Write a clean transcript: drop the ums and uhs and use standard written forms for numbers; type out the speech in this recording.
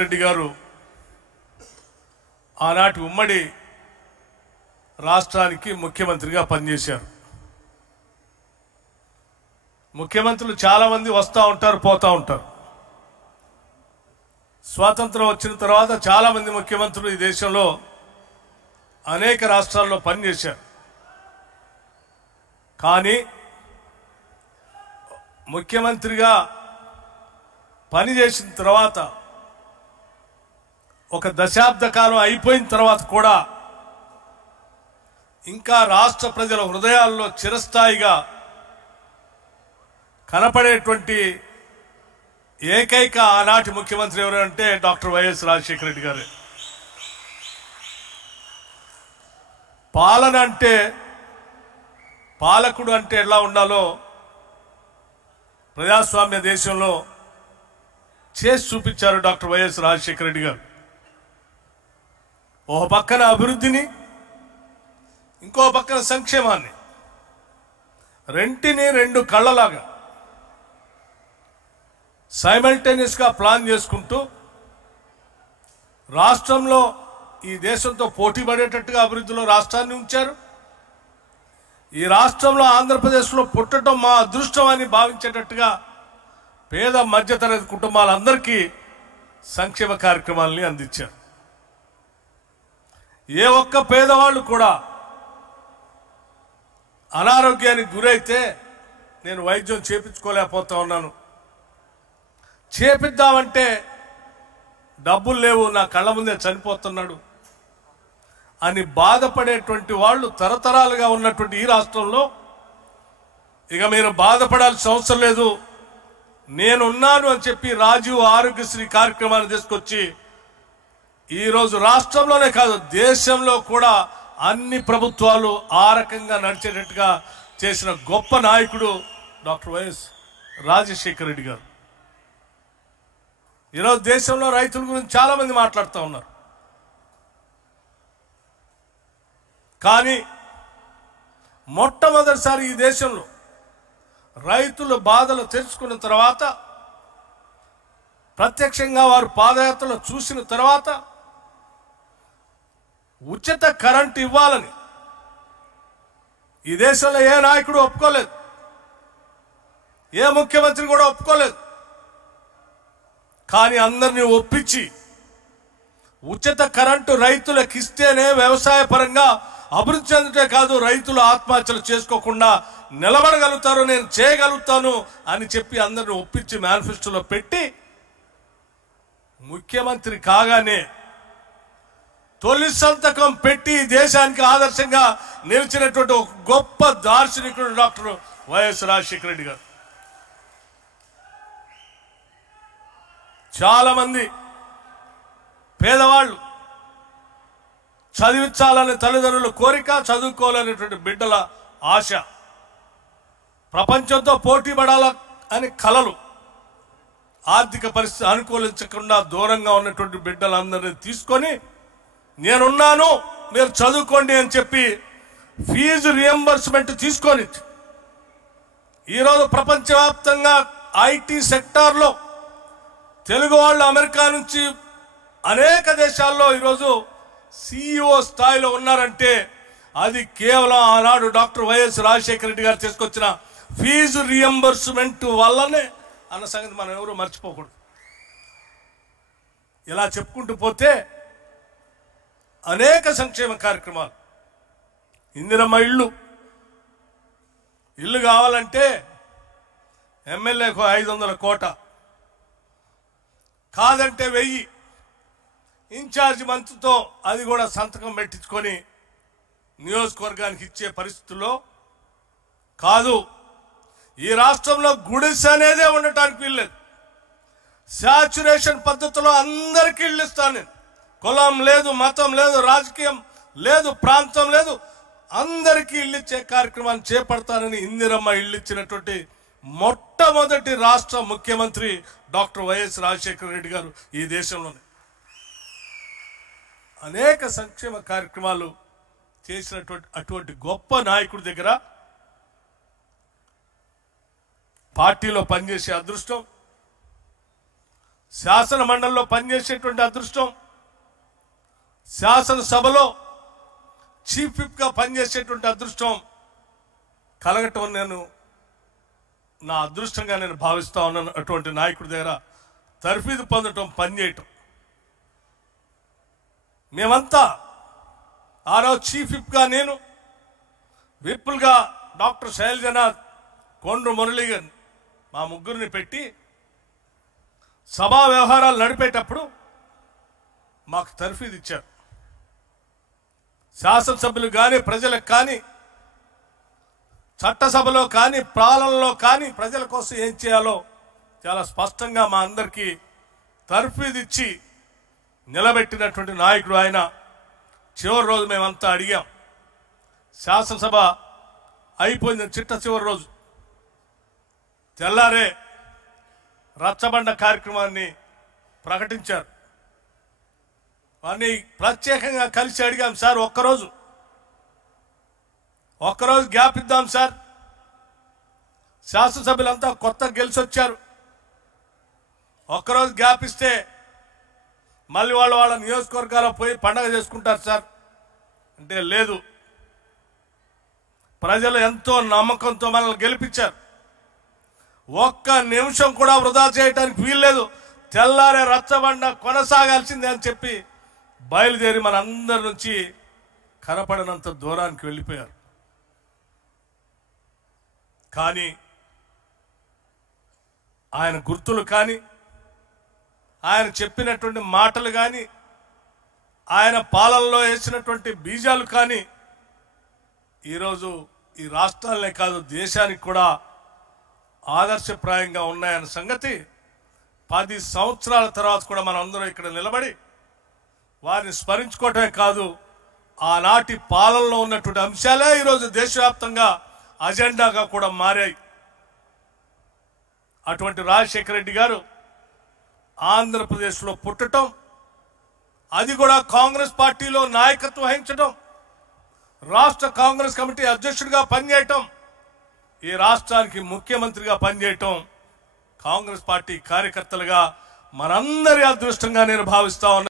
రెడ్డి గారు ఆనాటి ఉమ్మడి రాష్ట్రానికి ముఖ్యమంత్రిగా పనిచేశారు. ముఖ్యమంత్రులు చాలామంది వస్తూ ఉంటారు, పోతూ ఉంటారు. స్వాతంత్రం వచ్చిన తర్వాత చాలామంది ముఖ్యమంత్రులు ఈ దేశంలో అనేక రాష్ట్రాల్లో పనిచేశారు. కానీ ముఖ్యమంత్రిగా పనిచేసిన తర్వాత ఒక దశాబ్ద కాలం అయిపోయిన తర్వాత కూడా ఇంకా రాష్ట్ర ప్రజల హృదయాల్లో చిరస్థాయిగా కనపడేటువంటి ఏకైక ఆనాటి ముఖ్యమంత్రి ఎవరంటే డాక్టర్ వైఎస్ రాజశేఖర రెడ్డి గారు. పాలన అంటే, పాలకుడు అంటే ఎలా ఉండాలో ప్రజాస్వామ్య దేశంలో చేసి చూపించారు డాక్టర్ వైఎస్ రాజశేఖర రెడ్డి గారు. ఒక పక్కన అభివృద్ధిని, ఇంకో పక్కన సంక్షేమాన్ని, రెంటిని రెండు కళ్ళలాగా సైమల్టేనియస్గా ప్లాన్ చేసుకుంటూ రాష్ట్రంలో ఈ దేశంతో పోటీ పడేటట్టుగా అభివృద్ధిలో రాష్ట్రాన్ని ఉంచారు. ఈ రాష్ట్రంలో ఆంధ్రప్రదేశ్లో పుట్టడం మా అదృష్టం అని భావించేటట్టుగా పేద మధ్యతరగతి కుటుంబాలందరికీ సంక్షేమ కార్యక్రమాలని అందించారు. ఏ ఒక్క పేదవాళ్ళు కూడా అనారోగ్యానికి గురైతే నేను వైద్యం చేపించుకోలేకపోతా ఉన్నాను, చేపిద్దామంటే డబ్బులు లేవు, నా కళ్ళ ముందే చనిపోతున్నాడు అని బాధపడేటువంటి వాళ్ళు తరతరాలుగా ఉన్నటువంటి ఈ రాష్ట్రంలో ఇక మీరు బాధపడాల్సిన అవసరం లేదు, నేనున్నాను అని చెప్పి రాజీవ్ ఆరోగ్యశ్రీ కార్యక్రమాన్ని తీసుకొచ్చి ఈరోజు రాష్ట్రంలోనే కాదు దేశంలో కూడా అన్ని ప్రభుత్వాలు ఆ రకంగా నడిచేటట్టుగా చేసిన గొప్ప నాయకుడు డాక్టర్ వైఎస్ రాజశేఖర రెడ్డి గారు. ఈరోజు దేశంలో రైతుల గురించి చాలామంది మాట్లాడుతూ ఉన్నారు. కానీ మొట్టమొదటిసారి ఈ దేశంలో రైతుల బాధలు తెలుసుకున్న తర్వాత, ప్రత్యక్షంగా వారు పాదయాత్రలో చూసిన తర్వాత ఉచిత కరెంటు ఇవ్వాలని ఈ దేశంలో ఏ నాయకుడు ఒప్పుకోలేదు, ఏ ముఖ్యమంత్రి కూడా ఒప్పుకోలేదు. కానీ అందరినీ ఒప్పించి ఉచిత కరెంటు రైతులకు ఇస్తేనే వ్యవసాయ పరంగా అభివృద్ధి చెందుతే కాదు, రైతులు ఆత్మహత్యలు చేసుకోకుండా నిలబడగలుగుతారు, నేను చేయగలుగుతాను అని చెప్పి అందరిని ఒప్పించి మేనిఫెస్టోలో పెట్టి ముఖ్యమంత్రి కాగానే తొలి సంతకం పెట్టి దేశానికి ఆదర్శంగా నిలిచినటువంటి ఒక గొప్ప దార్శనికుడు డాక్టర్ వైఎస్ రాజశేఖర రెడ్డి గారు. చాలా మంది పేదవాళ్ళు చదివించాలనే తల్లిదండ్రుల కోరిక, చదువుకోవాలనేటువంటి బిడ్డల ఆశ, ప్రపంచంతో పోటీ పడాల అని కలలు, ఆర్థిక పరిస్థితి అనుకూలించకుండా దూరంగా ఉన్నటువంటి బిడ్డలందరినీ తీసుకొని నేనున్నాను మీరు చదువుకోండి అని చెప్పి ఫీజు రియంబర్స్మెంట్ తీసుకొని ఈరోజు ప్రపంచవ్యాప్తంగా ఐటీ సెక్టార్లో తెలుగు వాళ్ళు అమెరికా నుంచి అనేక దేశాల్లో ఈరోజు CEO స్థాయిలో ఉన్నారంటే అది కేవలం ఆనాడు డాక్టర్ వైఎస్ రాజశేఖర రెడ్డి గారు తీసుకొచ్చిన ఫీజు రియంబర్స్మెంట్ వల్లనే అన్న సంగతి మనం ఎవరు మర్చిపోకూడదు. ఇలా చెప్పుకుంటూ పోతే అనేక సంక్షేమ కార్యక్రమాలు, ఇందిరమ్మ ఇల్లు కావాలంటే ఎమ్మెల్యేకు 500 కోట, కాదంటే 1000, ఇన్ఛార్జ్ మంత్రితో అది కూడా సంతకం పెట్టించుకొని నియోజకవర్గానికి ఇచ్చే పరిస్థితుల్లో కాదు. ఈ రాష్ట్రంలో గుడిసె అనేదే ఉండటానికి వీల్లేదు. శాచ్యురేషన్ పద్ధతిలో అందరికీ ఇళ్ళు ఇస్తాను నేను, కులం లేదు, మతం లేదు, రాజకీయం లేదు, ప్రాంతం లేదు, అందరికీ ఇళ్ళు ఇచ్చే కార్యక్రమాన్ని చేపడతానని ఇందిరమ్మ ఇళ్ళు ఇచ్చినటువంటి మొట్టమొదటి రాష్ట్ర ముఖ్యమంత్రి డాక్టర్ వైఎస్ రాజశేఖర రెడ్డి గారు ఈ దేశంలోనే. అనేక సంక్షేమ కార్యక్రమాలు చేసినటువంటి అటువంటి గొప్ప నాయకుడి దగ్గర పార్టీలో పనిచేసే అదృష్టం, శాసన మండలిలో పనిచేసేటువంటి అదృష్టం, శాసనసభలో చీఫ్ విప్గా పనిచేసేటువంటి అదృష్టం కలగటం నేను నా అదృష్టంగా నేను భావిస్తా ఉన్నాను. అటువంటి నాయకుడి దగ్గర తర్ఫీదు పొందటం, పనిచేయటం. మేమంతా ఆ రోజు చీఫ్ విప్గా నేను, విప్పులుగా డాక్టర్ శైలజనాథ్, కొండ్రు మురళీగన్, మా ముగ్గురిని పెట్టి సభా వ్యవహారాలు నడిపేటప్పుడు మాకు తర్ఫీదు ఇచ్చారు. శాసనసభ్యులు కానీ, ప్రజలకు కానీ, చట్టసభలో కానీ, పాలనలో కానీ ప్రజల కోసం ఏం చేయాలో చాలా స్పష్టంగా మా అందరికీ తర్ఫీదు ఇచ్చి నిలబెట్టినటువంటి నాయకుడు ఆయన. చివరి రోజు మేమంతా అడిగాం. శాసనసభ అయిపోయింది, చిట్ట చివరి రోజు తెల్లారే రచ్చబండ కార్యక్రమాన్ని ప్రకటించారు. వారిని ప్రత్యేకంగా కలిసి అడిగాం, సార్ ఒక్కరోజు గ్యాప్ ఇద్దాం సార్, శాసనసభ్యులంతా కొత్త గెలిచి వచ్చారు, ఒక్కరోజు గ్యాప్ ఇస్తే మళ్ళీ వాళ్ళ నియోజకవర్గాల్లో పోయి పండగ చేసుకుంటారు సార్ అంటే, లేదు, ప్రజలు ఎంతో నమ్మకంతో మనల్ని గెలిపించారు, ఒక్క నిమిషం కూడా వృధా చేయడానికి వీల్లేదు, తెల్లారే రచ్చబండ కొనసాగాల్సిందే అని చెప్పి బయలుదేరి మనందరి నుంచి కనపడినంత దూరానికి వెళ్ళిపోయారు. కానీ ఆయన గుర్తులు కానీ, ఆయన చెప్పినటువంటి మాటలు కానీ, ఆయన పాలనలో వేసినటువంటి బీజాలు కానీ ఈరోజు ఈ రాష్ట్రాలనే కాదు దేశానికి కూడా ఆదర్శప్రాయంగా ఉన్నాయన్న సంగతి 10 సంవత్సరాల తర్వాత కూడా మనం అందరం ఇక్కడ నిలబడి వారిని స్మరించుకోవటమే కాదు, ఆనాటి పాలనలో ఉన్నటువంటి అంశాలే ఈరోజు దేశవ్యాప్తంగా అజెండాగా కూడా మారాయి. అటువంటి రాజశేఖర రెడ్డి గారు ఆంధ్రప్రదేశ్లో పుట్టడం, అది కూడా కాంగ్రెస్ పార్టీలో నాయకత్వం వహించడం, రాష్ట్ర కాంగ్రెస్ కమిటీ అధ్యక్షుడిగా పనిచేయటం, ఈ రాష్ట్రానికి ముఖ్యమంత్రిగా పనిచేయటం, కాంగ్రెస్ పార్టీ కార్యకర్తలుగా మనందరి అదృష్టంగా నేను భావిస్తా ఉన్నా.